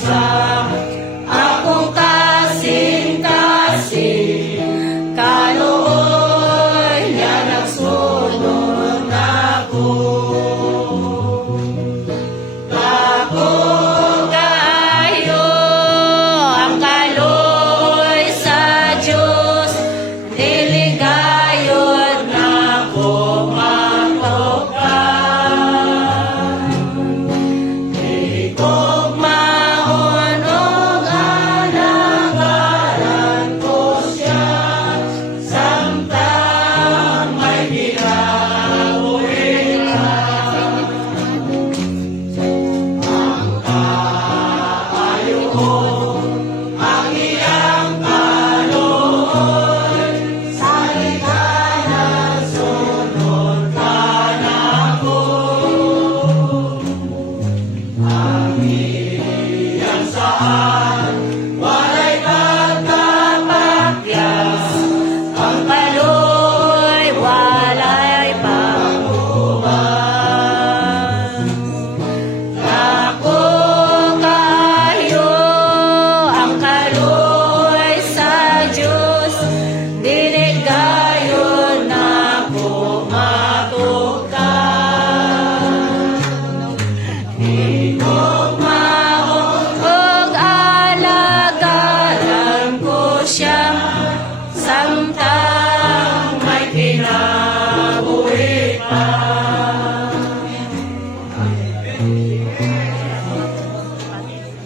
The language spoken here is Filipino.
sa akong kasing-kasing, kaluoy niya nagsunod ako. Ako kayo ang kaluoy sa Diyos, dili gayud nako matukan. Ikog maon og alagaran ko siya, samtang may ginabuhi ka. Ang kaayo ko, ang iyang kaluoy, salita sunod ka nako. Ang iyang saan, walay pagkapakyas, ang kaluoy, walay pag-uban. Ako kayo ang kaluoy sa Diyos, dili gayud nako matukan.